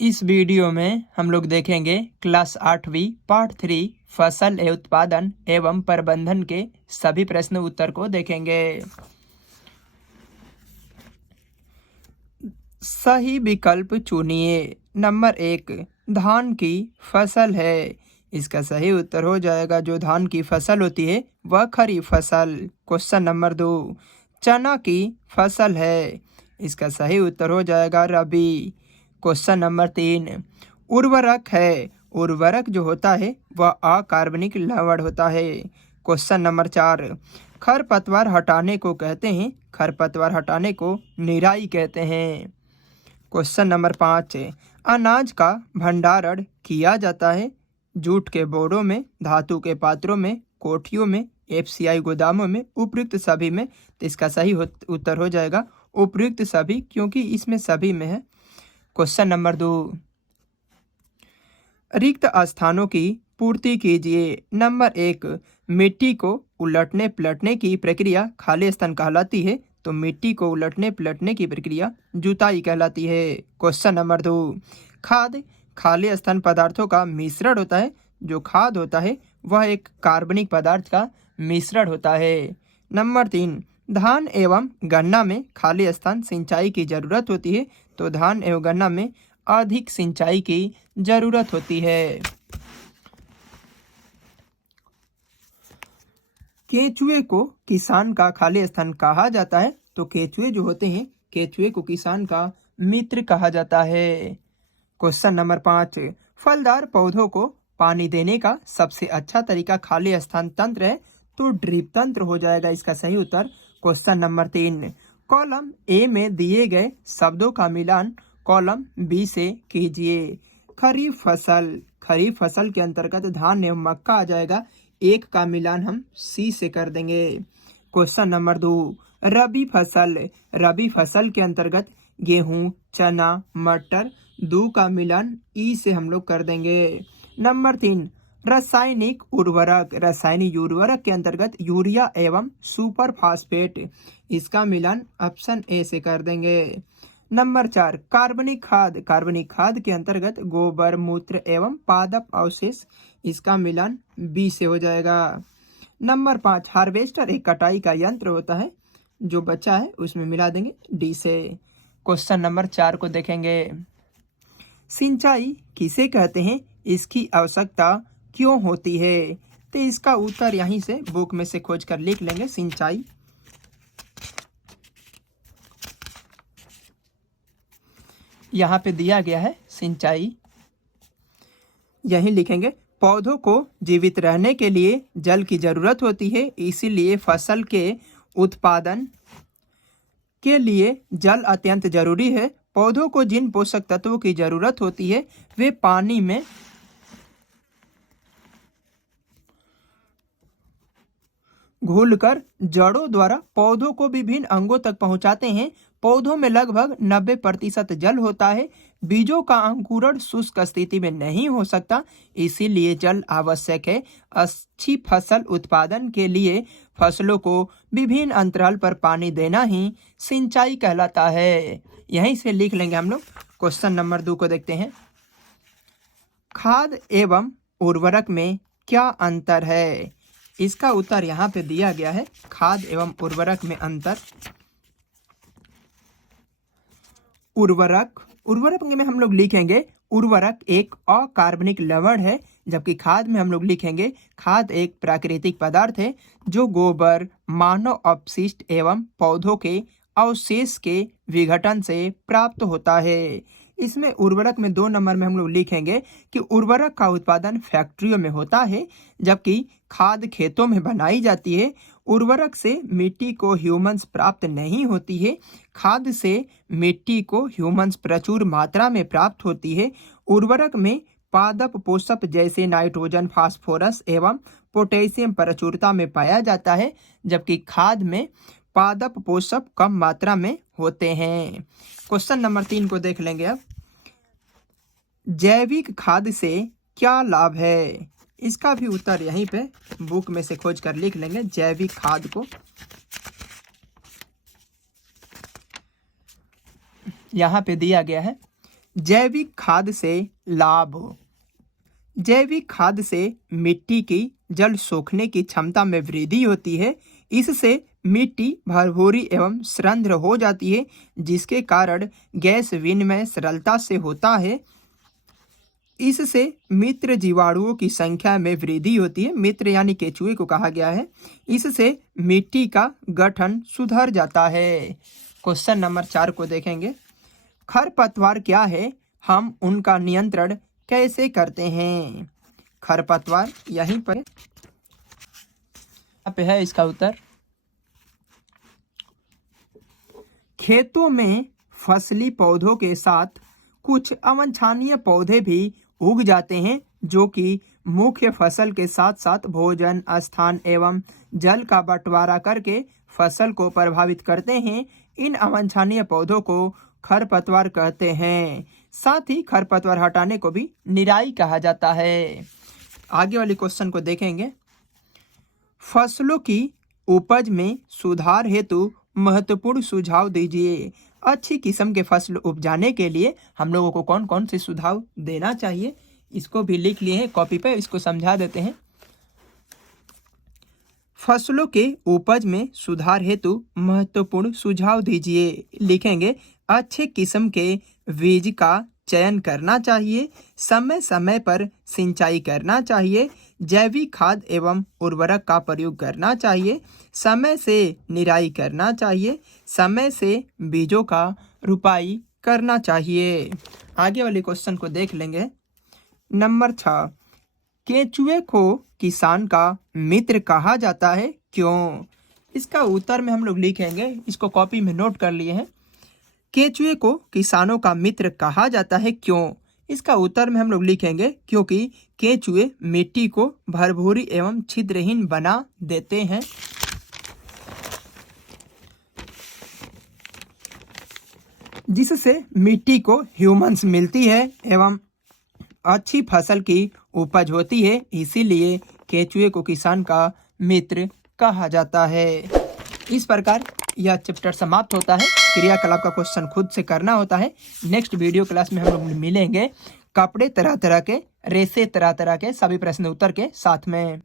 इस वीडियो में हम लोग देखेंगे क्लास 8वीं पार्ट 3 फसल एवं उत्पादन एवं प्रबंधन के सभी प्रश्न उत्तर को देखेंगे। सही विकल्प चुनिए। नंबर 1 धान की फसल है। इसका सही उत्तर हो जाएगा जो धान की फसल होती है वह खरीफ फसल। क्वेश्चन नंबर 2 चना की फसल है। इसका सही उत्तर हो जाएगा रबी। क्वेश्चन नंबर 3 उर्वरक है। उर्वरक जो होता है वह अकार्बनिक लवण होता है। क्वेश्चन नंबर 4 खरपतवार हटाने को कहते हैं, खरपतवार हटाने को निराई कहते हैं। क्वेश्चन नंबर 5 अनाज का भंडारण किया जाता है जूट के बोरों में, धातु के पात्रों में, कोठियों में, एफसीआई गोदामों में, उपयुक्त सभी में। तो इसका सही उत्तर हो जाएगा उपयुक्त सभी, क्योंकि इसमें सभी में है। क्वेश्चन नंबर 2 रिक्त स्थानों की पूर्ति कीजिए। नंबर 1 मिट्टी को उलटने पलटने की प्रक्रिया खाली स्थान कहलाती है, तो मिट्टी को उलटने पलटने की प्रक्रिया जुताई कहलाती है। क्वेश्चन नंबर 2 खाद खाली स्थान पदार्थों का मिश्रण होता है। जो खाद होता है वह एक कार्बनिक पदार्थ का मिश्रण होता है। नंबर 3 धान एवं गन्ना में खाली स्थान सिंचाई की जरूरत होती है, तो धान एवं गन्ना में अधिक सिंचाई की जरूरत होती है। केचुए को किसान का खाली स्थान कहा जाता है, तो केचुए जो होते हैं केचुए को किसान का मित्र कहा जाता है। क्वेश्चन नंबर 5 फलदार पौधों को पानी देने का सबसे अच्छा तरीका खाली स्थान तंत्र है, तो ड्रिप तंत्र हो जाएगा इसका सही उत्तर। क्वेश्चन नंबर 3 कॉलम ए में दिए गए शब्दों का मिलान कॉलम बी से कीजिए। खरीफ फसल के अंतर्गत धान एवं मक्का आ जाएगा, एक का मिलान हम सी से कर देंगे। क्वेश्चन नंबर 2 रबी फसल के अंतर्गत गेहूं, चना, मटर, दो का मिलान ई से हम लोग कर देंगे। नंबर 3 रासायनिक उर्वरक के अंतर्गत यूरिया एवं सुपर फास्फेट, इसका मिलान ऑप्शन ए से कर देंगे। नंबर 4 कार्बनिक खाद के अंतर्गत गोबर, मूत्र एवं पादप अवशेष, इसका मिलान बी से हो जाएगा। नंबर 5 हार्वेस्टर एक कटाई का यंत्र होता है, जो बचा है उसमें मिला देंगे डी से। क्वेश्चन नंबर 4 को देखेंगे। सिंचाई किसे कहते हैं, इसकी आवश्यकता क्यों होती है? तो इसका उत्तर यहीं से बुक में से खोज कर लिख लेंगे। सिंचाई यहाँ पे दिया गया है, सिंचाई यहीं लिखेंगे। पौधों को जीवित रहने के लिए जल की जरूरत होती है, इसीलिए फसल के उत्पादन के लिए जल अत्यंत जरूरी है। पौधों को जिन पोषक तत्वों की जरूरत होती है वे पानी में घुलकर जड़ों द्वारा पौधों को विभिन्न अंगों तक पहुंचाते हैं। पौधों में लगभग 90% जल होता है। बीजों का अंकुरण शुष्क स्थिति में नहीं हो सकता, इसीलिए जल आवश्यक है। अच्छी फसल उत्पादन के लिए फसलों को विभिन्न अंतराल पर पानी देना ही सिंचाई कहलाता है। यहीं से लिख लेंगे हम लोग। क्वेश्चन नंबर 2 को देखते हैं। खाद एवं उर्वरक में क्या अंतर है? इसका उत्तर यहाँ पे दिया गया है। खाद एवं उर्वरक में अंतर। उर्वरक में हम लोग लिखेंगे उर्वरक एक अकार्बनिक लवण है, जबकि खाद में हम लोग लिखेंगे खाद एक प्राकृतिक पदार्थ है जो गोबर, मानव अपशिष्ट एवं पौधों के अवशेष के विघटन से प्राप्त होता है। इसमें उर्वरक में 2 नंबर में हम लोग लिखेंगे कि उर्वरक का उत्पादन फैक्ट्रियों में होता है, जबकि खाद खेतों में बनाई जाती है। उर्वरक से मिट्टी को ह्यूमस प्राप्त नहीं होती है, खाद से मिट्टी को ह्यूमस प्रचुर मात्रा में प्राप्त होती है। उर्वरक में पादप पोषक जैसे नाइट्रोजन, फास्फोरस एवं पोटेशियम प्रचुरता में पाया जाता है, जबकि खाद में पादप पोषक कम मात्रा में होते हैं। क्वेश्चन नंबर 3 को देख लेंगे अब। जैविक खाद से क्या लाभ है? इसका भी उत्तर यहीं पे बुक में से खोज कर लिख लेंगे। जैविक खाद को यहाँ पे दिया गया है। जैविक खाद से लाभ। जैविक खाद से मिट्टी की जल सोखने की क्षमता में वृद्धि होती है। इससे मिट्टी भरपूरी एवं सृंद्र हो जाती है, जिसके कारण गैस विनिमय सरलता से होता है। इससे मित्र जीवाणुओं की संख्या में वृद्धि होती है। मित्र यानी केचुए को कहा गया है। इससे मिट्टी का गठन सुधर जाता है। क्वेश्चन नंबर 4 को देखेंगे। खरपतवार क्या है, हम उनका नियंत्रण कैसे करते हैं? खरपतवार यहीं पर यहाँ पे है इसका उत्तर। खेतों में फसली पौधों के साथ कुछ अवांछनीय पौधे भी उग जाते हैं, जो कि मुख्य फसल के साथ साथ भोजन, स्थान एवं जल का बंटवारा करके फसल को प्रभावित करते हैं। इन अवांछनीय पौधों को खरपतवार कहते हैं। साथ ही खरपतवार हटाने को भी निराई कहा जाता है। आगे वाले क्वेश्चन को देखेंगे। फसलों की उपज में सुधार हेतु महत्वपूर्ण सुझाव दीजिए। अच्छी किस्म के फसल उपजाने के लिए हम लोगों को कौन कौन से सुझाव देना चाहिए, इसको भी लिख लिए हैं कॉपी पे, इसको समझा देते हैं। फसलों के उपज में सुधार हेतु महत्वपूर्ण सुझाव दीजिए। लिखेंगे अच्छे किस्म के बीज का चयन करना चाहिए, समय समय पर सिंचाई करना चाहिए, जैविक खाद एवं उर्वरक का प्रयोग करना चाहिए, समय से निराई करना चाहिए, समय से बीजों का रुपाई करना चाहिए। आगे वाले क्वेश्चन को देख लेंगे। नंबर 6, केंचुए को किसान का मित्र कहा जाता है, क्यों? इसका उत्तर में हम लोग लिखेंगे, इसको कॉपी में नोट कर लिए हैं। केंचुए को किसानों का मित्र कहा जाता है, क्यों? इसका उत्तर में हम लोग लिखेंगे क्योंकि केंचुए मिट्टी को भरपूरी एवं छिद्रहीन बना देते हैं। जिससे मिट्टी को ह्यूमस मिलती है एवं अच्छी फसल की उपज होती है। इसीलिए केंचुए को किसान का मित्र कहा जाता है। इस प्रकार यह चैप्टर समाप्त होता है। क्रियाकलाप का क्वेश्चन खुद से करना होता है। नेक्स्ट वीडियो क्लास में हम लोग मिलेंगे कपड़े तरह तरह के, रेसे तरह तरह के, सभी प्रश्न उत्तर के साथ में।